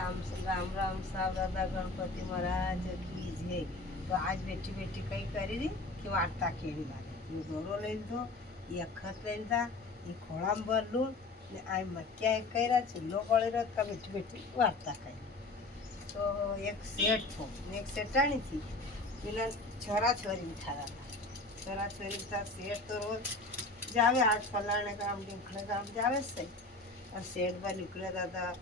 राम राम साहब दादा गणपति महाराज की जय। तो आज बेटी बेटी कई करी रही कि वार्ता केड़ी लागे ये दोरो लई दो ये अखत लई दा ये खोळाम भरलू ने आय मक्या एक कईरा चुल्लो बळी रत का बेटी बेटी वार्ता करी। तो एक सेठ थो ने एक सेठाणी थी पेला छोरा छोरी थारा छोरा छोरी था। सेठ तो रोज जावे आज फलाणे गाम ढींखणे गाम जावे से और सेठ बा निकले दादा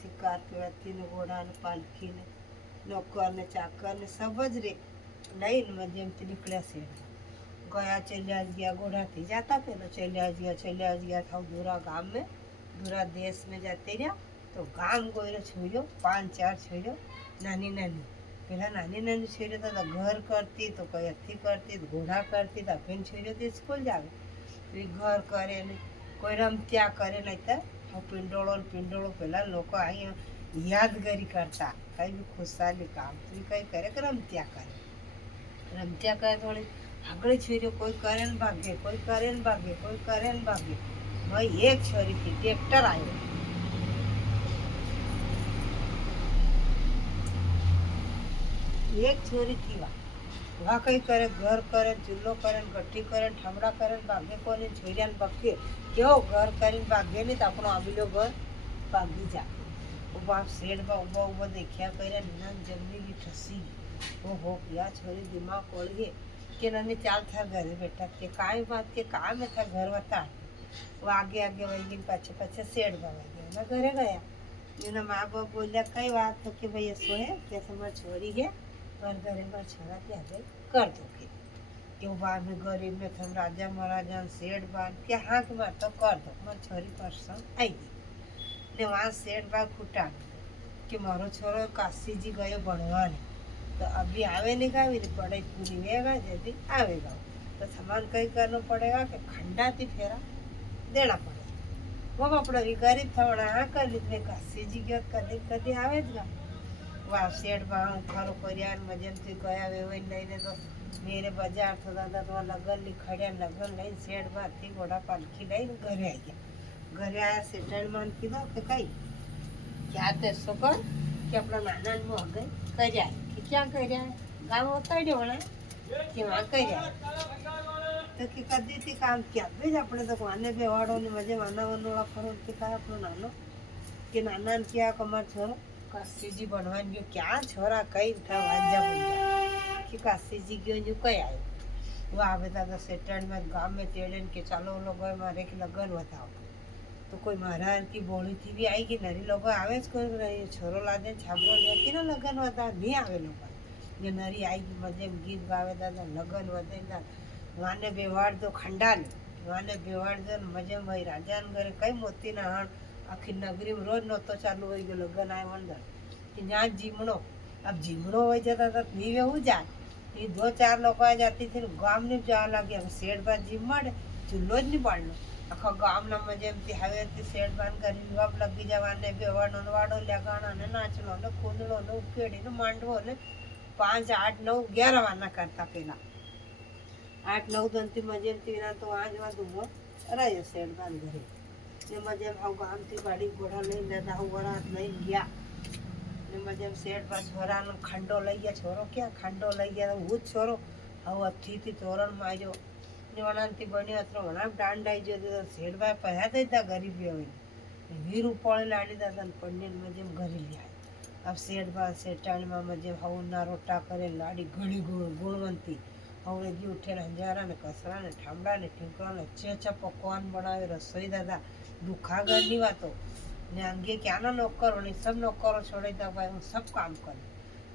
शिकार करती ने घोड़ा ने पालकी ने नौकर ने चाकर ने सब ज रे लईन में जेमती निकल्या सेठ गया चलिया गया घोड़ा थी जाता पेलो चलिया गया था दूरा गाम में दूरा देश में जाते रहा। तो गाम गोयरो छोड़ो 5-4 छोड़ो नानी नानी पेला नानी नानी छोड़ो तो घर करती तो कोई अथी करती तो घोड़ा करती तो फिर छोड़ो तो स्कूल जावे तो घर करे ने कोई रमत्या करे नहीं तो हाँ पिंडोळो पेला लोग आई यादगारी करता कई भी खुशहाली काम तो कई करे कि रमत्या करे थोड़ी आगड़ी छोरी कोई करे न भागे कोई करे न भागे भाई एक छोरी थी ट्रैक्टर आयो एक छोरी थी वहाँ कई करे घर करे चूल्हो करे गट्टी करे ठमड़ा करे भागे कोने छोरिया बगे क्यों घर कर भागे नहीं तो अपनो आविलो घर भागी जा वो बाप सेठ बा उबा देखिया करे नन जमनी की ठसी वो हो गया छोरी दिमाग खोल गए कि ननी चाल था घरे बेटा के काय बात के काम में था घर बता वो आगे आगे वही पाछे पाछे सेठ बा गया मैं घरे गया मेरा माँ बाप बोलिया कई बात तो कि भैया सोए कैसे हमारी छोरी है और घरे में छोरा के आगे कर दो क्यों बाद में गरीब में थम राजा महाराजा सेठ बाग के हाँ के मार तो कर दो मार छोरी पसंद आई गई ने वहाँ सेठ बाग फूटा कि मारो छोरो काशी जी गयो बनवाने तो अभी आवे नहीं का पढ़ाई पूरी होगा यदि आवेगा तो सामान कई करना पड़ेगा कि खंडाती फेरा देना पड़ेगा वो अपना भी गरीब था वहाँ हाँ कर ली काशी जी गया कभी कभी आवेगा वहाँ सेठ बाग खरो करिया मजन थी गया वे वही नहीं तो मेरे बाजार तो दादा तो लगन लिखड़िया लगन लई सेठ बात थी घोड़ा पालकी लई घरे आई गया घरे आया सेठ मान की दो कि कई क्या ते सो कर कि अपना नाना में आ गए कर जाए कि क्या कर रहा है गाँव होता ही होना कि वहाँ कर जाए तो कि कदी थी काम क्या भेज अपने तो आने बेवाड़ो ने मजे माना वनोड़ा फरो के कहा अपनो नानो कि नाना ने क्या कमर छोरो काशी जी बनवान गयो क्या छोरा कई था वांजा बन जा कि काशी जी गयो जो कई आयो वो आवे दादा सेटन में गांव में तेड़न के चालो लोग मारे के लगन बताओ तो कोई महाराज की बोली थी भी आई कि नरी लोग आवे कोई छोरो लादे छाबरो ले कि ना लगन बता नहीं आवे लोग ये नरी आई की मजे गीत गावे दादा लगन वदे दा वाने बेवाड़ दो खंडाल वाने बेवाड़ दो मजे भाई राजान घरे कई मोती ना हण आखी नगरी में रोज नतो चालू हो गयो लगन आयो अंदर कि यहाँ जीमणो अब जीमणो हो जाता था नहीं वे हो जाए ये 2-4 लोग आ जाती थी गाम ने जा लगे अब सेठ बात जीम मारे चूल्हो ज नहीं बाड़नो आखा गाम ना मजे हवे सेठ बान करी अब लगी जवाने बेवाड़ो वाड़ो लगाना ने नाचनो ने कूदड़ो ने उकेड़ी ने मांडवो ने 5, 8, 9, 11 वाना करता पेला 8, 9 दिन मजे ना तो आज वो रहे सेठ बान घरे ने मजे हाउ गाम थी गाड़ी घोड़ा लई दादा हाउ वरात लई गया ने मजे सेठ बा छोरा नो खंडो लई गया छोरो क्या खंडो लई गया वो छोरो हाउ अथी थी तोरण मार्यो ने वणांती बनी अत्र वणा डांडाई जो तो सेठ बा पया देता गरीबी होई वीर उपाळे लाडी दादा पन्नेल मजे घरे लिया अब सेठ बा सेठाणी में मजे हाउ ना रोटा करे लाडी घणी गुणवंती हाउ एगी उठे हंजारा ने कसरा ने ठामड़ा ने ठिंकड़ा ने चेचा पकवान बनावे रसोई दादा दुखा गनी वातो ने अंगे क्या ना नौकरो ने सब नौकरो छोड़े दा भाई हूँ सब काम करे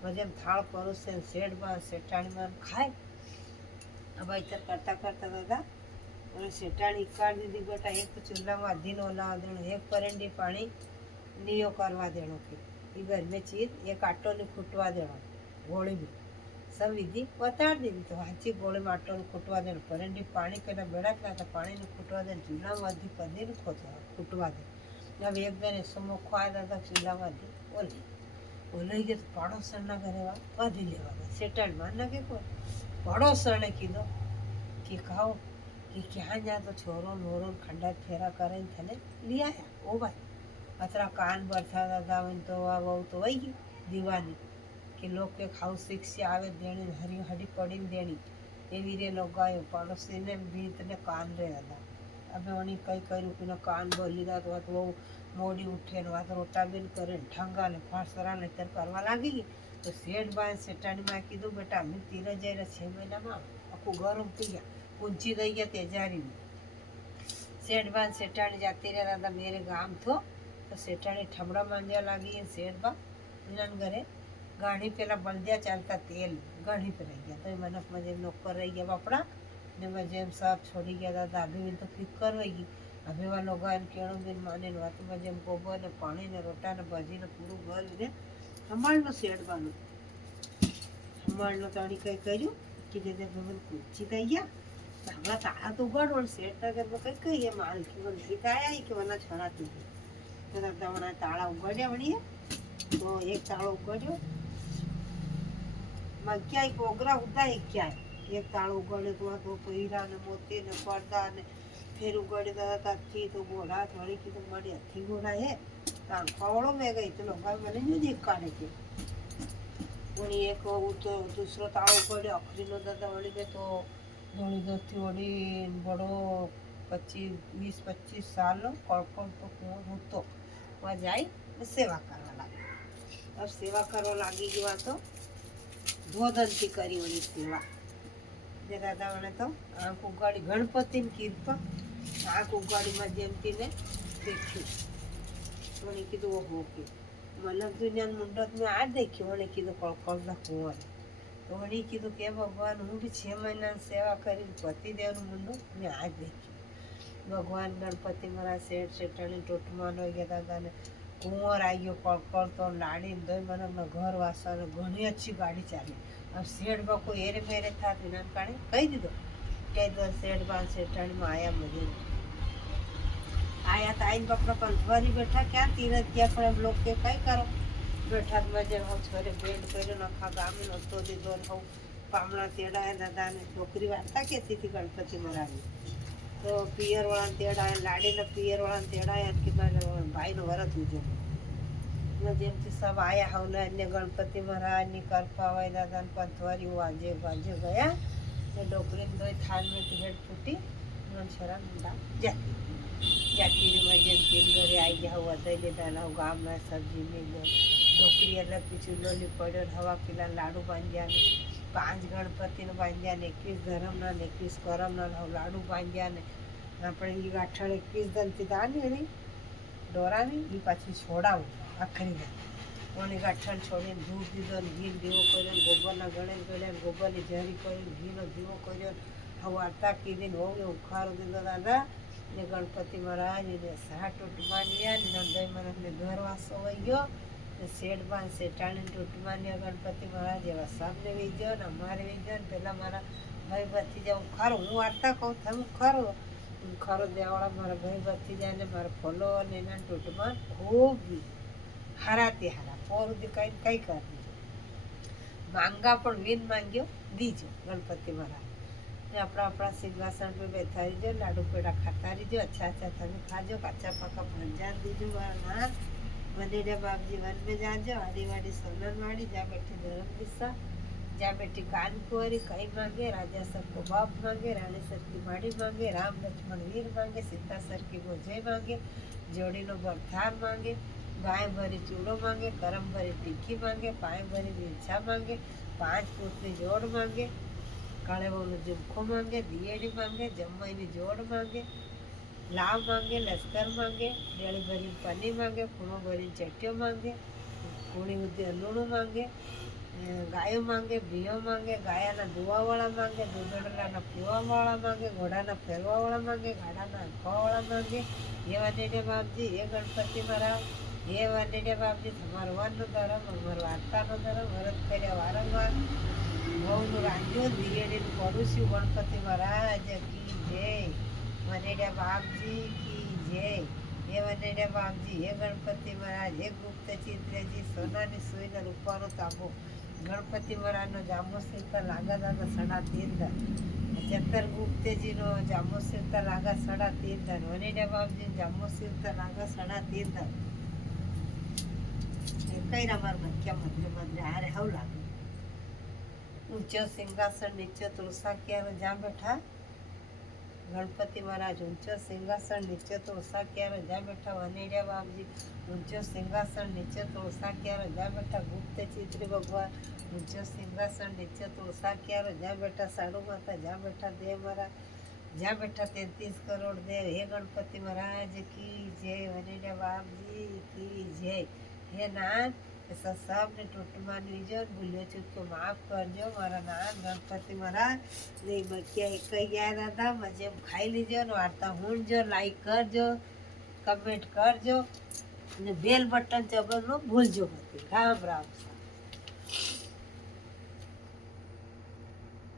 मजे थाल परोसे सेठ बा सेठाणी में खाए अब इधर करता करता दादा और सेठाणी काट दीदी बेटा एक चूल्हा में अधीन ओला देनो एक परंडी पानी नियो करवा देनो के ये घर में चीज एक आटो ने खुटवा देनो गोली भी सब विधि बता दी तो हाची गोले में आटो ने खुटवा देनो परंडी पानी पहला बेड़ा था पानी ने खुटवा देनो चूल्हा में अधी पदी ने खुटवा दे जब एक दिन समो खुआ दादा चूल्हा में अधी ओली ओली के तो पड़ोसन ना घरे अधी लेवा सेटल मान ना के कोई पड़ोसन ने कीधो कि खाओ कि क्या जा तो छोरो नोरो खंडा फेरा करे थे लिया ओ भाई અત્रा કાન બરથા દાદા હોય તો આ બહુ તો વહી ગઈ દીવાની કે લોકો એક હાઉસ શિક્ષા આવે દેણી હરી હરી પડીને દેણી એવી રે લગાયો પડોશીને ભીતને કાન રે હતા અમે ઓની કંઈ કર્યું કે કાન બોલી દાત વાત બહુ મોડી ઉઠે ને વાત રોટા બેન કરે ઠંગા ને ફાંસરા ને ત્યારે કરવા લાગી ગઈ તો શેઠ બાય શેઠાણીમાં કીધું બેટા અમે તીરે જઈને 6 મહિનામાં આખું ઘર ઉમટી ગયા ઊંચી દઈ ગયા તેજારીની શેઠ બાય શેઠાણી જાતી રહ્યા હતા મેરે ગામ થો તો શેઠાણી ઠમડા માંજવા લાગી શેઠ બા એના ઘરે ગાડી પેલા બળદિયા ચાલતા તેલ ગાડી પર રહી ગયા તો એ મનફમાં જેમ નોકર રહી ગયા બાપડા ને મેં જેમ સાપ છોડી ગયા દાદા અભિવીન તો ફિકર વહી ગઈ અભિવા લોગાને કેળું બેન માને વાતમાં જેમ ગોબર ને પાણી ને રોટા ને ભાજીને પૂરું ઘર ને હમાળનો શેડવાનું હમાળનો તાણી કંઈ કર્યું કે જે મને કૂચી થઈ ગયા હમણાં તાળા તો ઉગાડો શેઠના ઘરમાં કંઈ કહીએ માલ કે મને શીખાયા કે મને છણાતી હતી દાદા હમણાં તાળા ઉગાડ્યા વળીએ તો એક તાળો ઉગાડ્યો માં ક્યાંય કોગરા ઉતા ક્યાંય એક તાળો ઉગાડ્યો તો પૈરા ને મોતી ને પડદા ને ફેર ઉગાડી દાદા તાથી તો ગોળા વળી કીધું મારી હાથી ગોળા હે તાર ખવડો મેં ગઈ તો લોકો મને નહીં દેખ કાઢે કે વળી એક તો દૂસરો તાળો ઉગાડ્યો અખરીનો દાદા વળી ગયો તો ઘણી દોરથી વળી બડો 20-25 સાલનો કળકળ તો કુંવર હતો વहाँ જાય ને સેવા કરવા લાગી अब सेवा કરવા લાગી ગયો તો ધોધનથી કરી વળી સેવા જે દાદા મને તો આંખ ઉગાડી ગણપતિની કીર્તન આંખ ઉગાડીમાં જેમતીને દેખ્યું મને કીધું ઓહો કે મને દુનિયાનું મુંડત મેં આ દેખ્યું મને કીધું કળકળના કુંવર તો મને કીધું કે ભગવાન હું બી 6 મહિનાની સેવા કરીને પતિદેવનું મુંડું મેં આ જ દેખ્યું ભગવાન ગણપતિ મારા શેઠ શેઠાણી ટોટમાં હોય ગયા દાદાને કુંવર આવી ગયો કળકળતો લાડીને દઈ મને ઘર વાસવાનો ઘણી અચ્છી ગાડી ચાલી अब શેઠ બા કોઈ એરે મેરે થાત વિના કાણે કહી દીધો કે શેઠ બા શેઠાણીમાં આયા મજે આયા તો આઈને બાપડા પંથવારી બેઠા ક્યાં તીરથ ગયા પણ એમ લોકો કે કઈ કરો બેઠા મજે હું છોરે બેડ કર્યો આખા ગામે નતો દીધો હું પામણા તેડાયા દાદાને છોકરી વાર્તા કહેતી હતી ગણપતિ મહારાજની તો પિયરવાળાને તેડાયા લાડીને પિયરવાળાને તેડાયા કે મારા ભાઈનો વરત ઉજવવો જેમથી સબ આયા હવને અન્ય ગણપતિ મહારાજની કરપા હોય દાદાને પંથવારી વાજે વાજે ગયા ને ડોકરીને દોઈ થાળમાંથી હેડ ફૂટી શરા મુંડા જાતીમાં જેમ તેલ ઘરે આવી ગયા હું વધાઈ લીધા ના ગામના સબ્જી મેં ડોકરી અલગ પીછું લોલી પડ્યો હવા કિલા લાડુ બાંધ્યા ને 5 ગણપતિને બાંધ્યા ને 21 ધરમના ને 21 કરમના લાડુ બાંધ્યા ને આપણે એ ગાંઠણ 21 દનથી દાની એની દોરાની એ પાછી છોડાવું આખરી દે કોની ગાંઠણ છોડીને દૂધ દીધો ને ઘી દીવો કર્યો ગોબરના ગણે ગળ્યા ગોબરની ઝરી કર્યો ઘીનો દીવો કર્યો હવે વાર્તા કીધીને હોવ ને ઉખારો દીધો દાદા ને ગણપતિ મહારાજ ને સાહ ટૂંટમાન્યા ને નંદાઈ મહારાજને ઘર વાસો વહી ગયો ને શેઠ બાન શેઠાણી ટૂંટમાન્યા ગણપતિ મહારાજ એવા સામને વહી ગયો ને અમારે વહી ગયો ને પહેલાં મારા ભાઈ ભત્રીજા ઉખારો હું વાર્તા કહું તમે ઉખારો દેવાળા મારા ભાઈ ભત્રીજા ને મારા ફોલો ને એના ટૂંટમાં ખૂબ હારા તે હારા પોરુદી કઈ કઈ કરી માંગા પણ વીન માંગ્યો દીજો ગણપતિ મહારાજ ને આપણા સિંહાસન પર બેઠા રહીજો લાડુ પેડા ખાતા રહીજો અચ્છા તમે ખાજો કાચા પાકા ભંજાર દીજો મારા નાથ વનેડા બાપજી વન में जाजो आड़ी वाड़ी सोनन वाड़ी जा बैठी धर्म दिशा जा बैठी कान कुंवरी कई मांगे राजा सर को बाप मांगे रानी सर की माड़ी मांगे राम लक्ष्मण वीर मांगे सीता सर की गोजय मांगे जोड़ी नो बरथार मांगे गाय भरी चूड़ो मांगे करम भरी टिक्की मांगे पाए भरी मिर्चा मांगे 5 फूटनी जोड़ मांगे काले बोलो जुमखो मांगे दिएड़ी मांगे जम्मई जोड़ मांगे लाव मांगे लश्कर मांगे डेली भरी पनी मांगे खूणो भरी चट्टियों मांगे कूणी उद्दे लूणों मांगे गायों मांगे भीओ मांगे गायाना दुवावाड़ा मांगे दूधड़लाना पीवावाड़ा मांगे घोड़ाना फेरवावाड़ा मांगे गाड़ाना हंफावाड़ा मांगे ये वनेडे बापजी ये गणपति महाराज ये वनेडे बापजी तमारो वननो धर्म अमारो वार्तानो धर्म व्रत कर्या वारंवार बहुनु रांध्यो दिएडीनु पड़ोस्यु गणपति महाराज की जय वनेडा बापजी की जय ये वनेडा बापजी ये गणपति महाराज ये गुप्त चित्रेजी सोनानी सुईने रूपानो तांबो गणपति महाराजनो जामो सिरता लागा दादा 3.5 धन चतर गुप्तेजीनो जामो सिरता लागा 3.5 धन वनेडा बापजी जामो सिरता लागा 3.5 धन કઈ અમાર ભક્યા મધરે મધરે હારે હવ લાગે ઊંચો સિંહાસન નીચે તુલસા ક્યારે જ્યાં બેઠા ગણપતિ મહારાજ ઊંચો સિંહાસન નીચે તુલસા ક્યારે જ્યાં બેઠા વનેડિયા બાપજી ઊંચો સિંહાસન નીચે તુલસા ક્યારે જ્યાં બેઠા ગુપ્ત ચિત્રી ભગવાન ઊંચો સિંહાસન નીચે તુલસા ક્યારે જ્યાં બેઠા સાડુ માતા જ્યાં બેઠા દેવ મહારાજ જ્યાં બેઠા 33 કરોડ દેવ હે ગણપતિ મહારાજ કી જય વનેડિયા બાપજી કી જય હે નાથ સબને ટોટમાં લીજો ભૂલ્યો ચૂક્યો માફ કરજો મારા નાથ ગણપતિ મહારાજ ને બચ્યા એક ગયા દાદા મજે ખાઈ લીજો ને વાર્તા હુણજો લાઈક કરજો કમેન્ટ કરજો ને બેલ બટન ચગડવાનું ભૂલજો રામ રામ